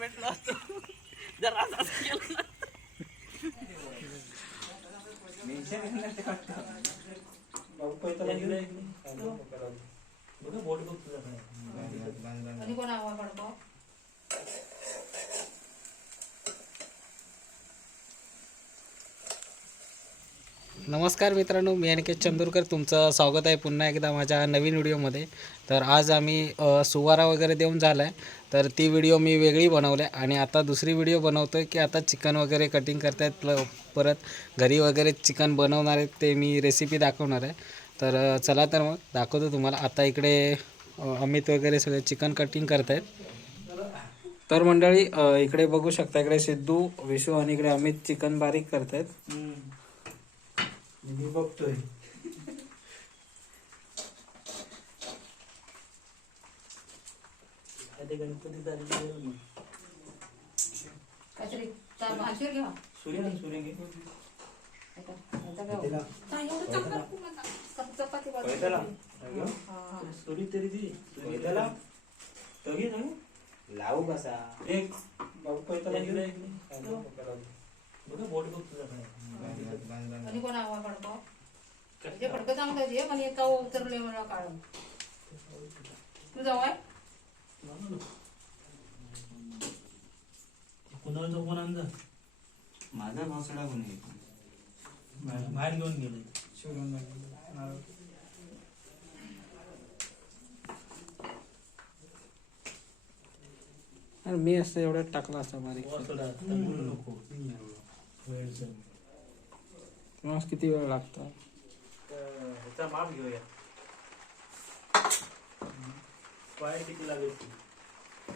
भेटलो असतो जरा असं केलं ना. नमस्कार मित्रांनो, मी अनिकेत चंदूरकर तुमचं स्वागत आहे पुन्हा एकदा माझ्या नवीन व्हिडिओमध्ये. तर आज आम्ही सुवारा वगैरे देऊन झाला आहे, तर ती व्हिडिओ मी वेगळी बनवली आहे आणि आता दुसरी व्हिडिओ बनवतो आहे की आता चिकन वगैरे कटिंग करतायत, परत घरी वगैरे चिकन बनवणार आहेत, ते मी रेसिपी दाखवणार आहे. तर चला तर मग दाखवतो तुम्हाला. आता इकडे अमित वगैरे सगळे चिकन कटिंग करतायत. तर मंडळी इकडे बघू शकता, इकडे सिद्धू, विशू आणि इकडे अमित चिकन बारीक करतायत. मी बघतोय. गणपती लावू कसा एक बोट बघतो. कुणाचा फोन आणला माझा भासडा कोण बाहेर घेऊन गेले. मी असं एवढ्यात टाकला असता बारीक. मग किती वेळ लागतो? ह्याचा माप घेऊया. वायर किती लागेल?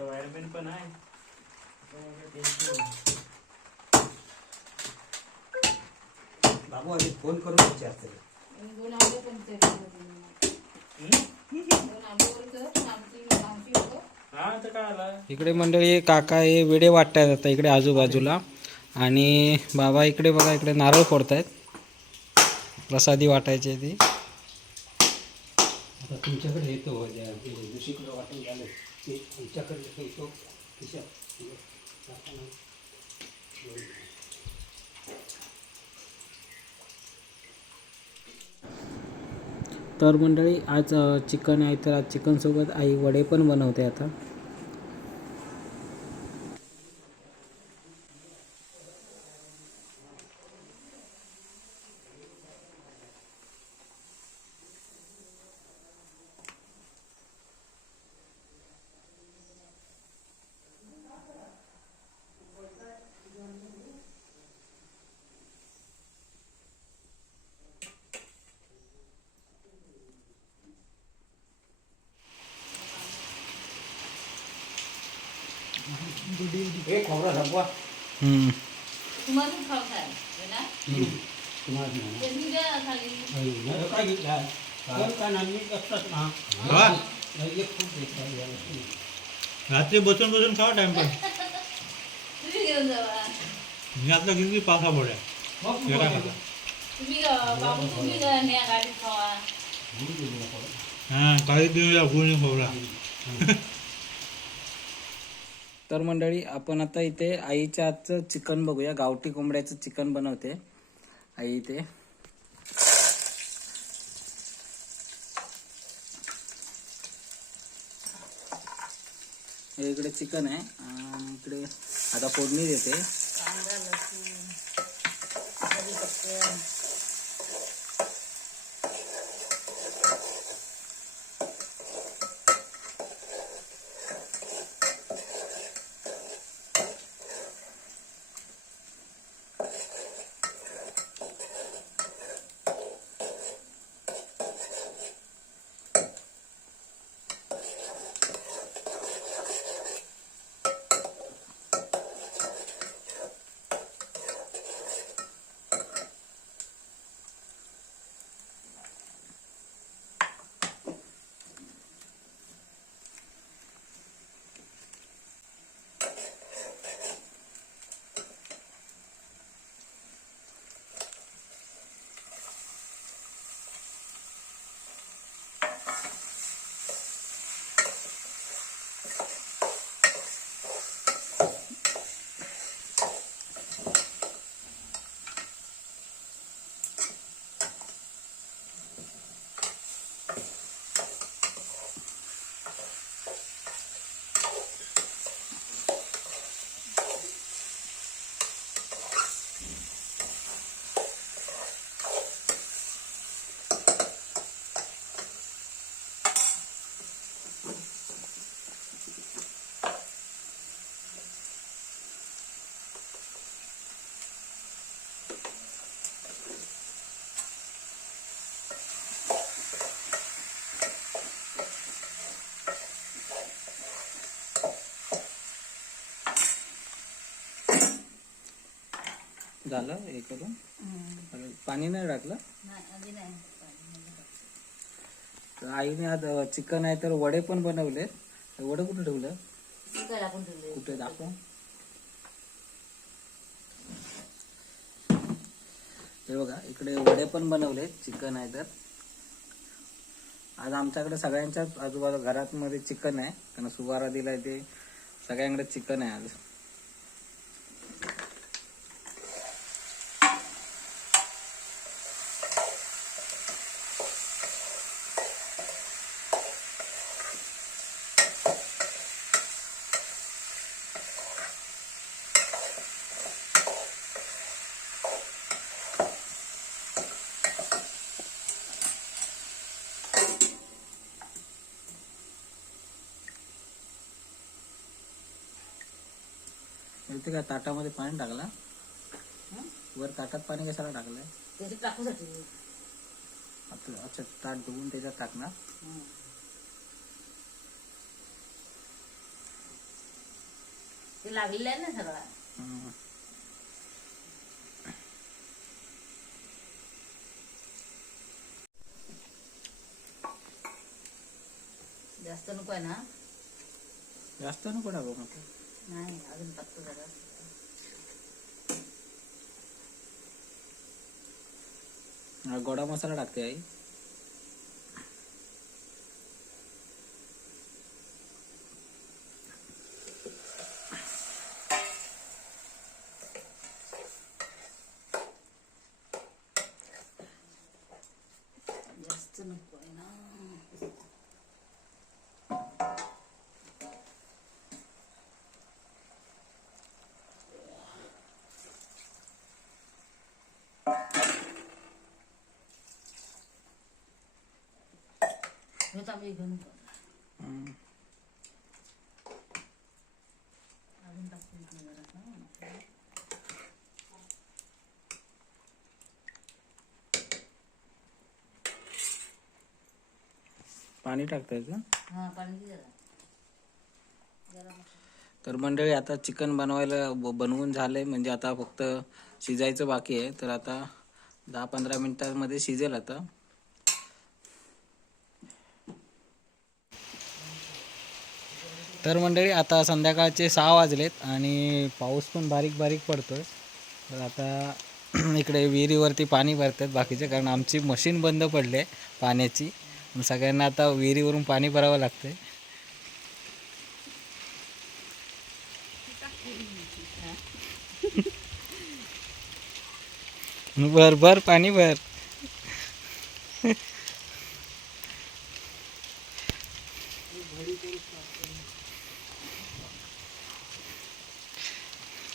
वायरमॅन पण आहे. बाबू आधी फोन करून विचारते. इकडे मंडळी काका हे विडे वाटतायत आता इकडे आजूबाजूला, आणि बाबा इकडे बघा, इकडे नारळ फोडतायत, प्रसादी वाटायची ती. आता तुमच्याकडे येतो दुसरीकडे वाटून झालं ते तुमच्याकडे येतो. तर मंडळी आज चिकन आहे, तर आज चिकनसोबत आई वडे पण बनवते आता. रात्री बसून बसून खावा टाइम पण. मी आता किती पासा बोड्या हा काही दिवस. तर मंडळी आपण आता इथे आईच्या हातचं चिकन बघूया. गावठी कोंबड्याचं चिकन बनवते आई इथे. हे इकडे चिकन आहे, इकडे आता फोडणी देते. झालं हे करून. पाणी नाही टाकलं. तर आईने आज चिकन आहे तर वडे पण बनवले. वडे कुठे ठेवलं? कुठे दाखव. हे बघा इकडे वडे पण बनवले. चिकन आहे तर आज आमच्याकडे सगळ्यांच्याच आजूबाजू घरात मध्ये चिकन आहे. कारण सुवारा दिलाय ते सगळ्यांकडे चिकन आहे आज. इथे काय ताटामध्ये पाणी टाकला. वर ताटात पाणी कशाला टाकलंय? त्याच्यात टाकूसाठी. अच्छा ताट धुवून त्याच्यात टाकणार. ते लागलेलं आहे ना सगळा. जास्त नको आहे ना? जास्त नको टाकू. नाही अजून टाकतो जरा. गोडा मसाला टाकते आई. जास्त नको आहे ना. हे तांबे घेऊन अजून टाकून जरा. पाणी टाकतायचं. हा पाणी दे जरा. तर मंडळी आता चिकन बनवून झालंय. म्हणजे आता फक्त शिजायचं बाकी आहे. तर आता 10-15 मिनिटांमध्ये शिजेल. आता तर मंडळी आता संध्याकाळचे 6 वाजलेत आणि पाऊस पण बारीक बारीक पडतोय. तर आता इकडे विहिरीवरती पाणी भरतात बाकीचे. कारण आमची मशीन बंद पडली आहे पाण्याची. सगळ्यांना आता विहिरीवरून पाणी भरावं लागतंय. भर भर पाणी भर.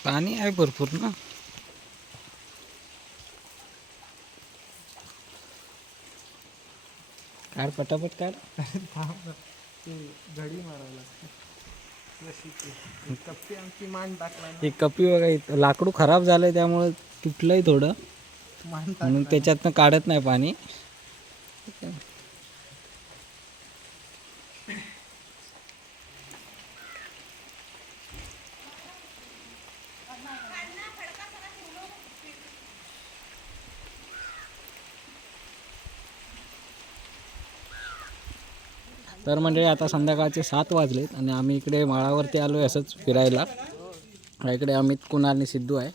पाणी आहे भरपूर ना. काढ पटापट काढ. घडी मारावं लागतं. कप्पी आमची मान टाकला. हे कपी बघा लाकडू खराब झालंय त्यामुळे तुटलंय थोडं. म्हणून त्याच्यातनं काढत नाही पाणी. तर म्हणजे आता संध्याकाळचे 7 वाजलेत आणि आम्ही इकडे माळावरती आलो आहे असंच फिरायला. इकडे अमित, कुणाल आणि सिद्धू आहे.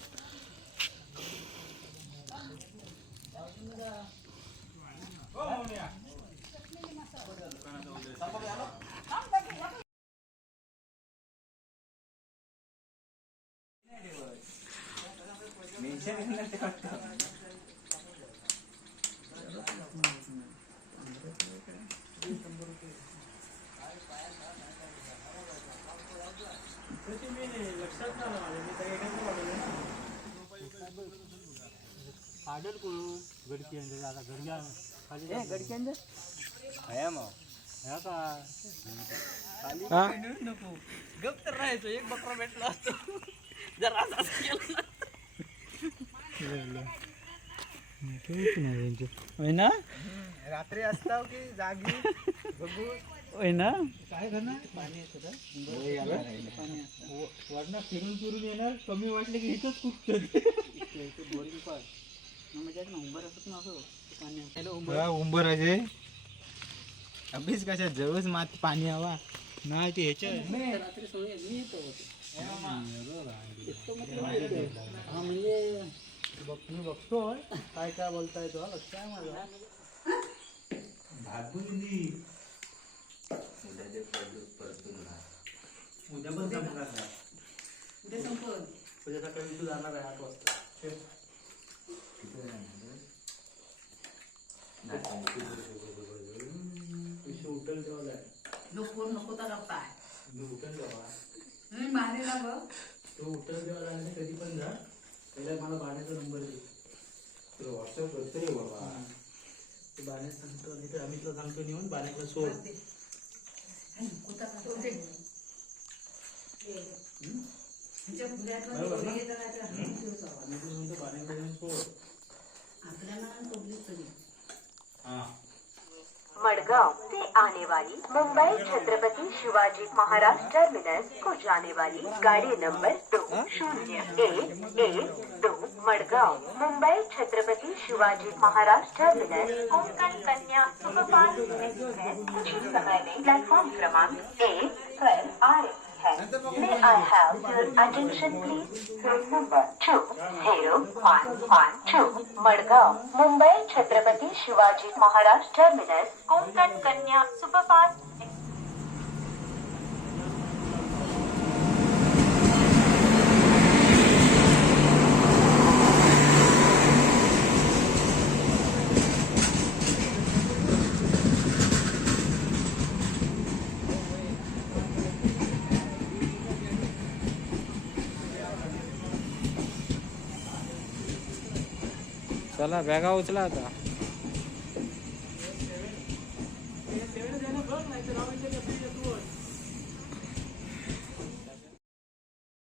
गप तर राहायचं. एक बकरा भेटला असतो जरा असं केलं ना. रात्री असताव की जागी बघू होय ना. काय करणार. पाणी वरनं फिरून फिरून येणार. कमी वाटले की इथंच कुठतं. बोरिंग पण म्हणजे ना उंबर असत ना असं पाणी हॅलो उंबर आहे अभ्यास कशा जवळच माती पाणी हवा नाही ते ह्याच्या रात्री सोडून मी येतो हा म्हणजे मी बघतोय काय काय बोलताय तो लक्ष आहे माझा उद्या पण संपणार उद्या संपल उद्या सकाळी तू जाणार आहे 8 वाजता उठल तेव्हा जाय नको तर काय उठल तेव्हा मारेला ग तू उठल तेव्हा जायला कधी पण जा पहिला मला बाण्याचा नंबर दे तुला व्हॉट्सअप करतो रे बाबा ते बाण्यात सांगतो नाही तर आम्ही तुला सांगतो नेऊन बाण्याला सोड मडगांव से आने वाली मुंबई छत्रपति शिवाजी महाराज टर्मिनस को जाने वाली गाड़ी number 2012 Madgaon Mumbai Chhatrapati Shivaji Maharaj terminus Konkan Kanya superfast express कुछ ही समय में प्लेटफॉर्म क्रमांक 1 पर आ रही है। May I have your attention please? Train number 20112 Madgaon Mumbai Chhatrapati Shivaji Maharaj terminus Konkan Kanya superfast चला बॅगा उचला आता